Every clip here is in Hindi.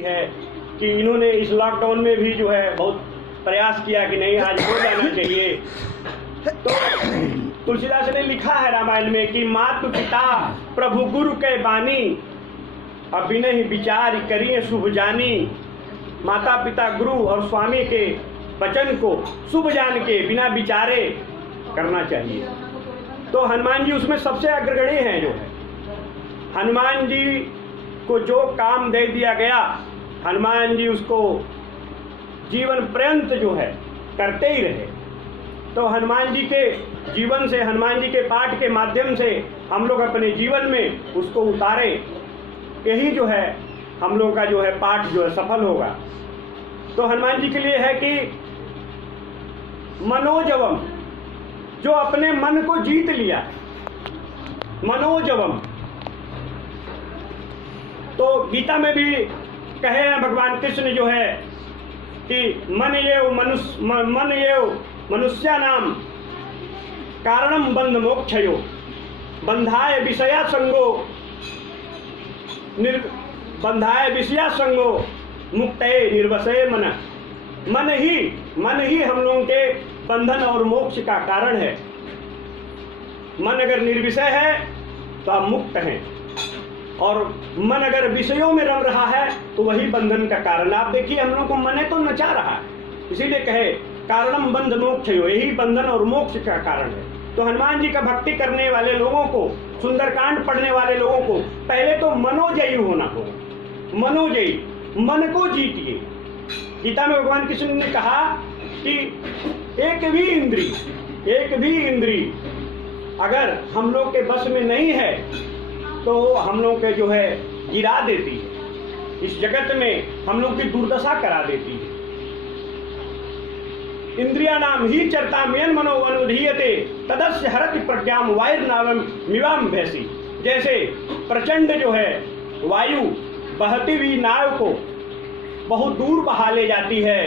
है कि इन्होंने इस लॉकडाउन में भी जो है बहुत प्रयास किया कि नहीं आज हो जाना चाहिए। तो तुलसीदास ने लिखा है रामायण में कि मातु पिता प्रभु गुरु के बानी, अब बिनहि विचार करिए शुभ जानी। माता पिता गुरु और स्वामी के वचन को शुभ जान के बिना विचारे करना चाहिए। तो हनुमान जी उसमें सबसे अग्रगणी हैं। जो है हनुमान जी को जो काम दे दिया गया, हनुमान जी उसको जीवन पर्यंत जो है करते ही रहे। तो हनुमान जी के जीवन से, हनुमान जी के पाठ के माध्यम से हम लोग अपने जीवन में उसको उतारें, यही जो है हम लोग का जो है पाठ जो है सफल होगा। तो हनुमान जी के लिए है कि मनोजवम, जो अपने मन को जीत लिया, मनोजवम। तो गीता में भी कहे हैं भगवान कृष्ण जो है कि मन ये मनुष्या नाम कारणम बंध मोक्षयो, बंधाय विषया संगो मुक्तये निर्वसय मन। मन ही हम लोगों के बंधन और मोक्ष का कारण है। मन अगर निर्विषय है तो आप मुक्त हैं, और मन अगर विषयों में रम रहा है तो वही बंधन का कारण। आप देखिए हम लोग को मन तो नचा रहा है, इसीलिए कहे कारणम बंध मोक्ष, यही बंधन और मोक्ष का कारण है। तो हनुमान जी का भक्ति करने वाले लोगों को, सुंदरकांड पढ़ने वाले लोगों को पहले तो मनोजयी होना होगा। मनोजयी, मन को जीतिए। गीता में भगवान कृष्ण ने कहा कि एक भी इंद्री अगर हम लोग के बस में नहीं है तो हम लोग के जो है गिरा देती है, इस जगत में हम लोग की दुर्दशा करा देती है। इंद्रिया नाम ही चरता मेन मनो अनुधीयते तदस्य हरति प्रज्ञाम वायुर्नावम मिवाम भैसी। जैसे प्रचंड जो है वायु बहती हुई नाव को बहुत दूर बहा ले जाती है,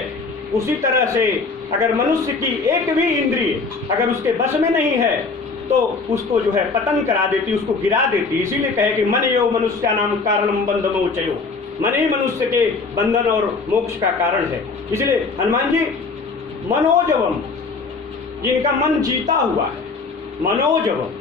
उसी तरह से अगर मनुष्य की एक भी इंद्रिय अगर उसके बस में नहीं है तो उसको जो है पतन करा देती, उसको गिरा देती। इसीलिए कहे कि मन यो मनुष्य नाम कारणम बंध मोचयो, मन ही मनुष्य के बंधन और मोक्ष का कारण है। इसलिए हनुमान जी मनोजवम, जिनका मन जीता हुआ है, मनोजवम।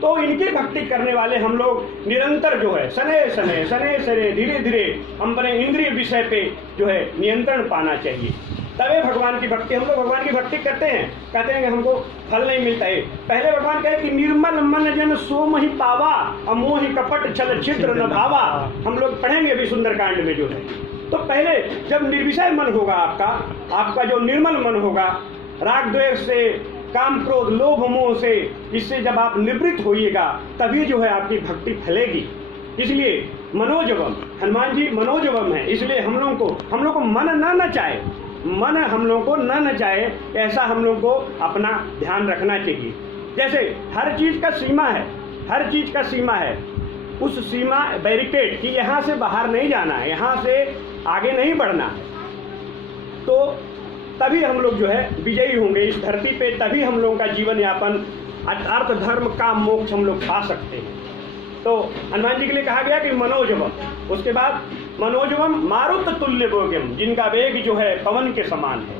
तो इनकी भक्ति करने वाले हम लोग निरंतर जो है सने धीरे धीरे हम अपने इंद्रिय विषय पे जो है नियंत्रण पाना चाहिए। तबे भगवान की भक्ति, हम लोग भगवान की भक्ति करते हैं, कहते हैं कि हमको फल नहीं मिलता है। पहले भगवान कहे कि निर्मल मन जन सोम ही पावा, अमोहि कपट छल छिद्र न भावा। हम लोग पढ़ेंगे अभी सुंदरकांड में जो है। तो पहले जब निर्विषय मन होगा आपका जो निर्मल मन होगा, राग द्वेष से, काम क्रोध लोभ मोह से, इससे जब आप निवृत्त होइएगा तभी जो है आपकी भक्ति फैलेगी। इसलिए मनोजवम, हनुमान जी मनोजवम है। इसलिए हम लोग को मन न नचाए, मन हम लोग को न नचाए, ऐसा हम लोग को अपना ध्यान रखना चाहिए। जैसे हर चीज का सीमा है, हर चीज का सीमा है, उस सीमा बैरिकेड कि यहाँ से बाहर नहीं जाना है, यहाँ से आगे नहीं बढ़ना है, तो तभी हम लोग जो है विजयी होंगे इस धरती पे। तभी हम लोगों का जीवन यापन, अर्थ धर्म काम मोक्ष हम लोग पा सकते हैं। तो हनुमान जी के लिए कहा गया कि मनोजवम। उसके बाद मनोजवम मारुत तुल्य वेगम, जिनका वेग जो है पवन के समान है।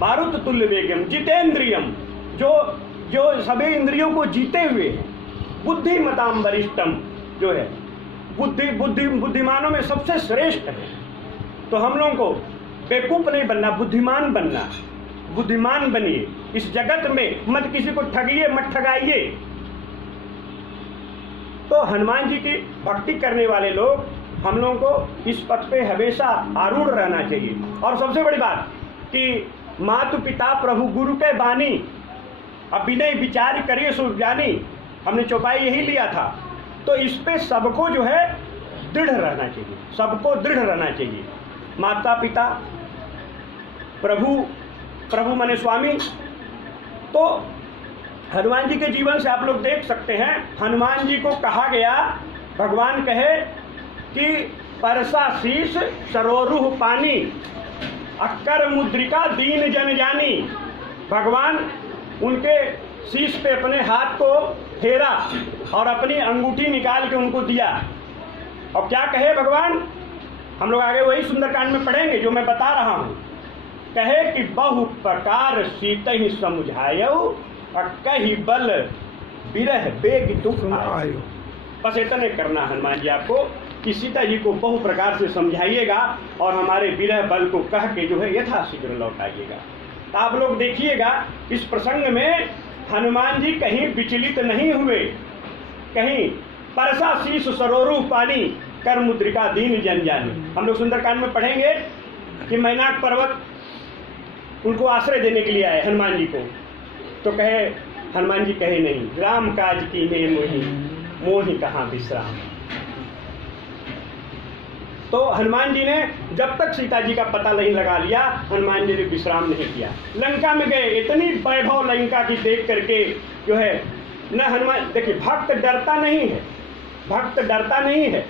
मारुत तुल्य वेगम जितेंद्रियम, जो सभी इंद्रियों को जीते हुए है। बुद्धिमताम वरिष्ठम, जो है बुद्धिमानों में सबसे श्रेष्ठ है। तो हम लोगों को बेवकूफ नहीं बनना, बुद्धिमान बनना। बुद्धिमान बनिए, इस जगत में मत किसी को ठगिए, मत ठगाइए। तो हनुमान जी की भक्ति करने वाले लोग, हम लोगों को इस पथ पे हमेशा आरूढ़ रहना चाहिए। और सबसे बड़ी बात कि मातु पिता प्रभु गुरु के बानी, अब विनय विचार करिए शुभ जानी, हमने चौपाई यही लिया था। तो इस पे सबको जो है दृढ़ रहना चाहिए, सबको दृढ़ रहना चाहिए। माता पिता प्रभु माने स्वामी। तो हनुमान जी के जीवन से आप लोग देख सकते हैं, हनुमान जी को कहा गया, भगवान कहे कि परसा शीश सरोरुह पानी, अक्कर मुद्रिका दीन जन जानी। भगवान उनके शीश पे अपने हाथ को फेरा और अपनी अंगूठी निकाल के उनको दिया। और क्या कहे भगवान हम लोग आगे वही सुंदरकांड में पढ़ेंगे जो मैं बता रहा हूँ। कहे कि बहु प्रकार सीत ही समझायो और कही बल विरह बेग दुख आयो। बस इतने करना हनुमान जी आपको कि सीता जी को बहु प्रकार से समझाइएगा और हमारे विरह बल को कह के जो है यथाशीघ्र लौटाइएगा। तो आप लोग देखिएगा इस प्रसंग में हनुमान जी कहीं विचलित नहीं हुए, कहीं परसा शीश सरोरु पानी कर मुद्रिका दीन जन जानी। हम लोग सुंदरकांड में पढ़ेंगे कि मैनाक पर्वत उनको आश्रय देने के लिए आए हनुमान जी को, तो कहे हनुमान जी कहे नहीं, राम काज की ने मोहि मोहि कहाँ विश्राम। तो हनुमान जी ने जब तक सीता जी का पता नहीं लगा लिया, हनुमान जी ने विश्राम नहीं किया। लंका में गए, इतनी वैभव लंका की देख करके जो है न हनुमान, देखिए भक्त डरता नहीं है, भक्त डरता नहीं है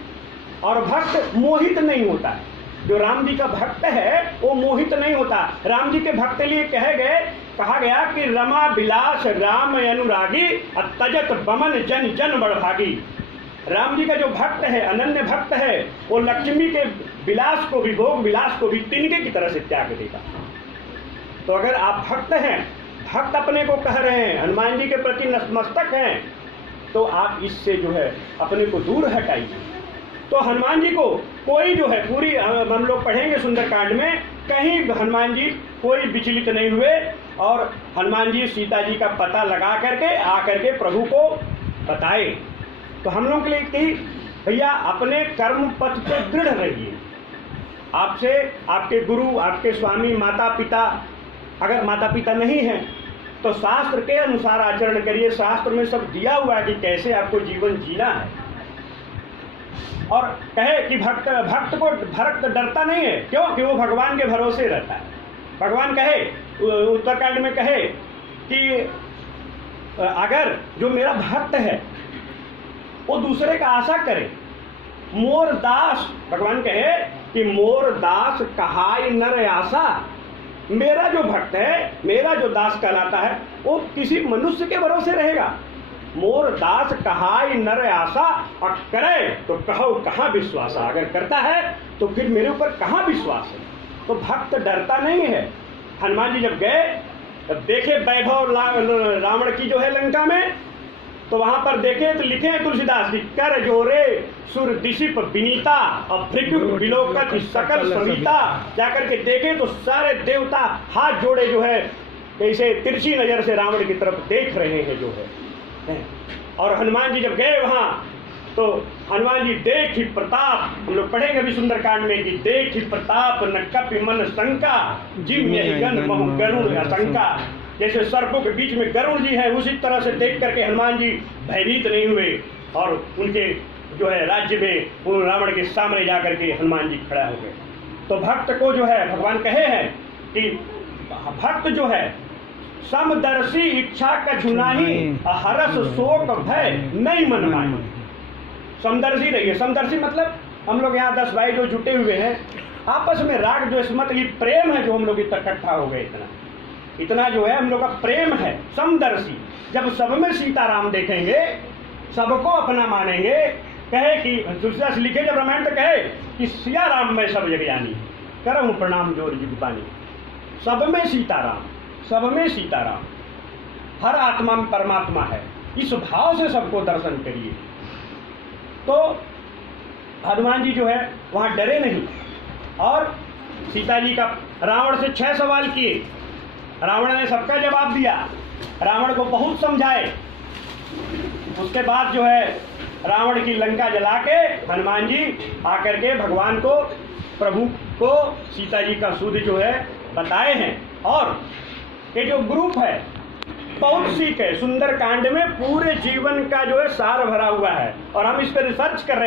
और भक्त मोहित नहीं होता है। जो राम जी का भक्त है वो मोहित नहीं होता। राम जी के भक्त लिए कहा गया कि रमा विलास राम अनुरागी तजत बमन जन जन बड़भागी। राम जी का जो भक्त है, अनन्य भक्त है, वो लक्ष्मी के विलास को भी, भोग विलास को भी तिनके की तरह से त्याग देगा। तो अगर आप भक्त हैं, भक्त अपने को कह रहे हैं, हनुमान जी के प्रति नतमस्तक हैं, तो आप इससे जो है अपने को दूर हटाइए। तो हनुमान जी को कोई जो है, पूरी हम लोग पढ़ेंगे सुंदरकांड में, कहीं हनुमान जी कोई विचलित नहीं हुए और हनुमान जी सीता जी का पता लगा करके आकर के प्रभु को बताए। तो हम लोग के लिए कि भैया अपने कर्म पथ पे दृढ़ रहिए। आपसे आपके गुरु, आपके स्वामी, माता पिता, अगर माता पिता नहीं हैं तो शास्त्र के अनुसार आचरण करिए। शास्त्र में सब दिया हुआ है कि कैसे आपको जीवन जीना है। और कहे कि भक्त डरता नहीं है, क्यों कि वो भगवान के भरोसे रहता है। भगवान कहे उत्तरकांड में कहे कि अगर जो मेरा भक्त है वो दूसरे का आशा करे, मोर दास, भगवान कहे कि मोर दास कहाई नर आशा। मेरा जो भक्त है, मेरा जो दास कहलाता है, वो किसी मनुष्य के भरोसे रहेगा। मोर दास कहाई नर आशा, और करे तो कहो कहाँ विश्वासा। अगर करता है तो फिर मेरे ऊपर कहाँ विश्वास है। तो भक्त डरता नहीं है। हनुमान जी जब गए, तब देखे वैभव रावण की जो है लंका में, तो वहां पर देखे तो लिखे हैं तुलसीदास की, कर जोरे सुर दिशिप विनीता और भृगु विलोकत सकल सविता। जाकर के देखे तो सारे देवता हाथ जोड़े जो है ऐसे तिरछी नजर से रावण की तरफ देख रहे हैं जो है। और हनुमान जी जब गए वहां, तो हनुमान जी देखी प्रताप, हम लोग पढ़ेंगे अभी सुंदरकांड में कि देखी प्रताप न कपि मन शंका, जिम यही गन महु गरुण आशंका। जैसे सर्पों के बीच में गरुण जी हैं, उसी तरह से देख करके हनुमान जी भयभीत नहीं हुए और उनके जो है राज्य में रावण के सामने जाकर के हनुमान जी खड़ा हो गए। तो भक्त को जो है भगवान कहे हैं कि भक्त जो है समदर्शी इच्छा कछु नाही, हरस शोक भय नहीं मन माही। समदर्शी रहिए। समदर्शी मतलब हम लोग यहाँ 10 भाई जो जुटे हुए हैं, आपस में राग जो इसमत ये प्रेम है, जो हम लोग इकट्ठा हो गए, इतना जो है हम लोग का प्रेम है। समदर्शी, जब सब में सीताराम देखेंगे, सबको अपना मानेंगे। कहे कि तुलसीदास लिखे जब रामायण तो कहे कि सिया राम में सब जग जानी, करहूँ प्रणाम जोर जुगबानी। सब में सीताराम, सब में सीताराम, हर आत्मा में परमात्मा है, इस भाव से सबको दर्शन करिए। तो हनुमान जी जो है वहां डरे नहीं। और सीता जी का रावण से 6 सवाल किए, रावण ने सबका जवाब दिया, रावण को बहुत समझाए। उसके बाद जो है रावण की लंका जला के हनुमान जी आकर के भगवान को, प्रभु को सीता जी का सूद जो है बताए हैं। और ये जो ग्रुप है बहुत सीख है, सुंदरकांड में पूरे जीवन का जो है सार भरा हुआ है और हम इस पर रिसर्च कर रहे हैं।